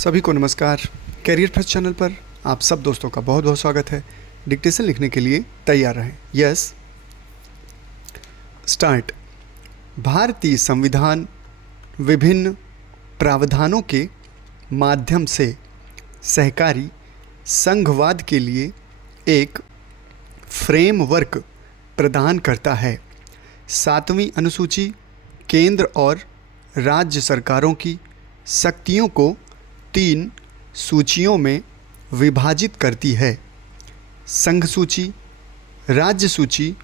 सभी को नमस्कार। कैरियर फर्स्ट चैनल पर आप सब दोस्तों का बहुत बहुत स्वागत है। डिक्टेशन लिखने के लिए तैयार रहें। Yes, start. भारतीय संविधान विभिन्न प्रावधानों के माध्यम से सहकारी संघवाद के लिए एक फ्रेमवर्क प्रदान करता है। 7वीं अनुसूची केंद्र और राज्य सरकारों की शक्तियों को 3 सूचियों में विभाजित करती है: संघ सूची, राज्य सूची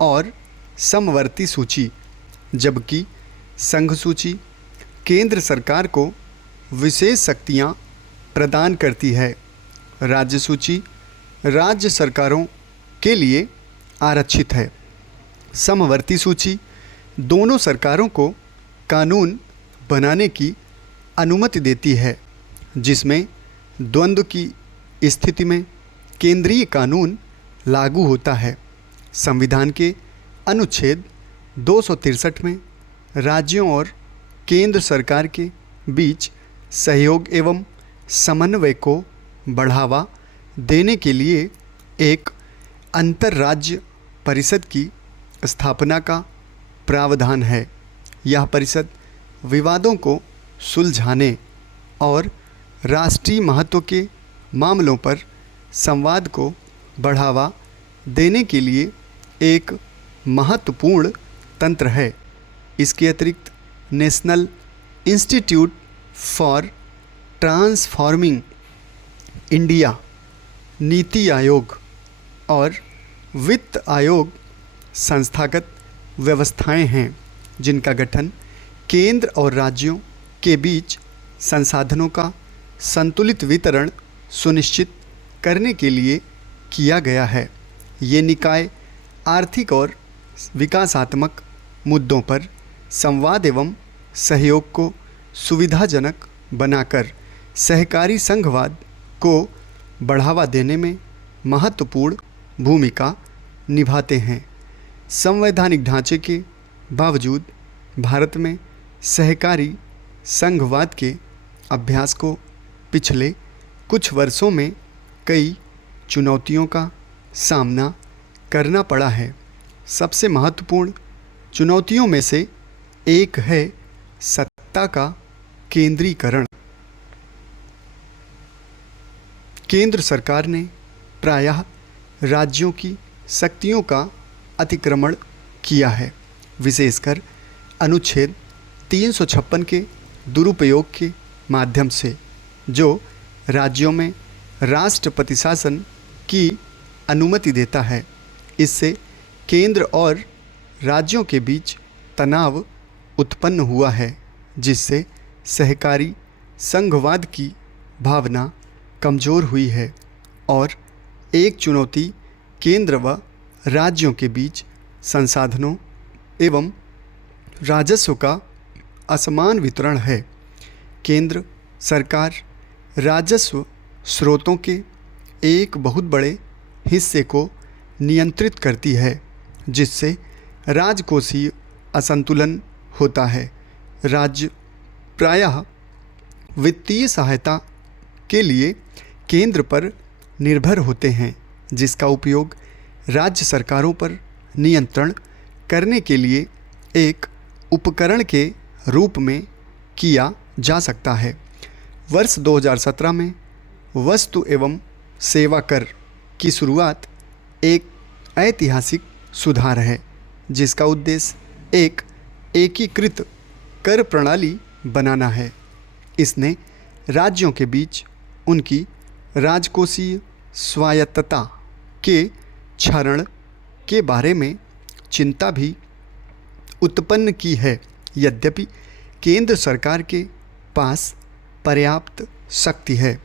और समवर्ती सूची। जबकि संघ सूची केंद्र सरकार को विशेष शक्तियां प्रदान करती है। राज्य सूची राज्य सरकारों के लिए आरक्षित है। समवर्ती सूची दोनों सरकारों को कानून बनाने की अनुमति देती है, जिसमें द्वंद्व की स्थिति में केंद्रीय कानून लागू होता है। संविधान के अनुच्छेद 263 में राज्यों और केंद्र सरकार के बीच सहयोग एवं समन्वय को बढ़ावा देने के लिए एक अंतर्राज्य परिषद की स्थापना का प्रावधान है। यह परिषद विवादों को सुलझाने और राष्ट्रीय महत्व के मामलों पर संवाद को बढ़ावा देने के लिए एक महत्वपूर्ण तंत्र है। इसके अतिरिक्त national institute for transforming India, NITI Aayog और वित्त आयोग संस्थागत व्यवस्थाएं हैं, जिनका गठन केंद्र और राज्यों के बीच संसाधनों का संतुलित वितरण सुनिश्चित करने के लिए किया गया है। ये निकाय आर्थिक और विकासात्मक मुद्दों पर संवाद एवं सहयोग को सुविधाजनक बनाकर सहकारी संघवाद को बढ़ावा देने में महत्वपूर्ण भूमिका निभाते हैं। संवैधानिक ढांचे के बावजूद भारत में सहकारी संघवाद के अभ्यास को पिछले कुछ वर्षों में कई चुनौतियों का सामना करना पड़ा है। सबसे महत्वपूर्ण चुनौतियों में से एक है सत्ता का केंद्रीकरण। केंद्र सरकार ने प्रायः राज्यों की शक्तियों का अतिक्रमण किया है, विशेषकर अनुच्छेद 356 के दुरुपयोग के माध्यम से, जो राज्यों में राष्ट्रपति शासन की अनुमति देता है। इससे केंद्र और राज्यों के बीच तनाव उत्पन्न हुआ है, जिससे सहकारी संघवाद की भावना कमज़ोर हुई है। और एक चुनौती केंद्र व राज्यों के बीच संसाधनों एवं राजस्व का असमान वितरण है। केंद्र सरकार राजस्व स्रोतों के एक बहुत बड़े हिस्से को नियंत्रित करती है, जिससे राजकोषीय असंतुलन होता है। राज्य प्रायः वित्तीय सहायता के लिए केंद्र पर निर्भर होते हैं, जिसका उपयोग राज्य सरकारों पर नियंत्रण करने के लिए एक उपकरण के रूप में किया जा सकता है। वर्ष 2017 में वस्तु एवं सेवा कर की शुरुआत एक ऐतिहासिक सुधार है, जिसका उद्देश्य एक एकीकृत कर प्रणाली बनाना है। इसने राज्यों के बीच उनकी राजकोषीय स्वायत्तता के क्षरण के बारे में चिंता भी उत्पन्न की है। यद्यपि केंद्र सरकार के पास पर्याप्त शक्ति है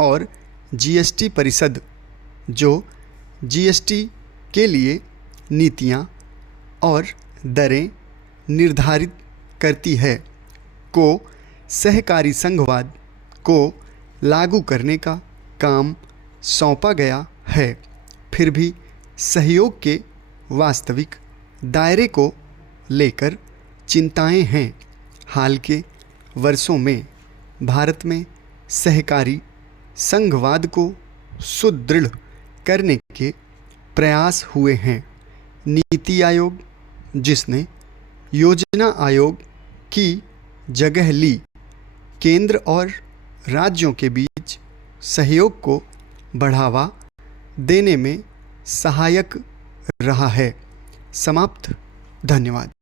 और जीएसटी परिषद, जो जीएसटी के लिए नीतियां और दरें निर्धारित करती है, को सहकारी संघवाद को लागू करने का काम सौंपा गया है। फिर भी सहयोग के वास्तविक दायरे को लेकर चिंताएं हैं। हाल के वर्षों में भारत में सहकारी संघवाद को सुदृढ़ करने के प्रयास हुए हैं। नीति आयोग, जिसने योजना आयोग की जगह ली, केंद्र और राज्यों के बीच सहयोग को बढ़ावा देने में सहायक रहा है। समाप्त। धन्यवाद।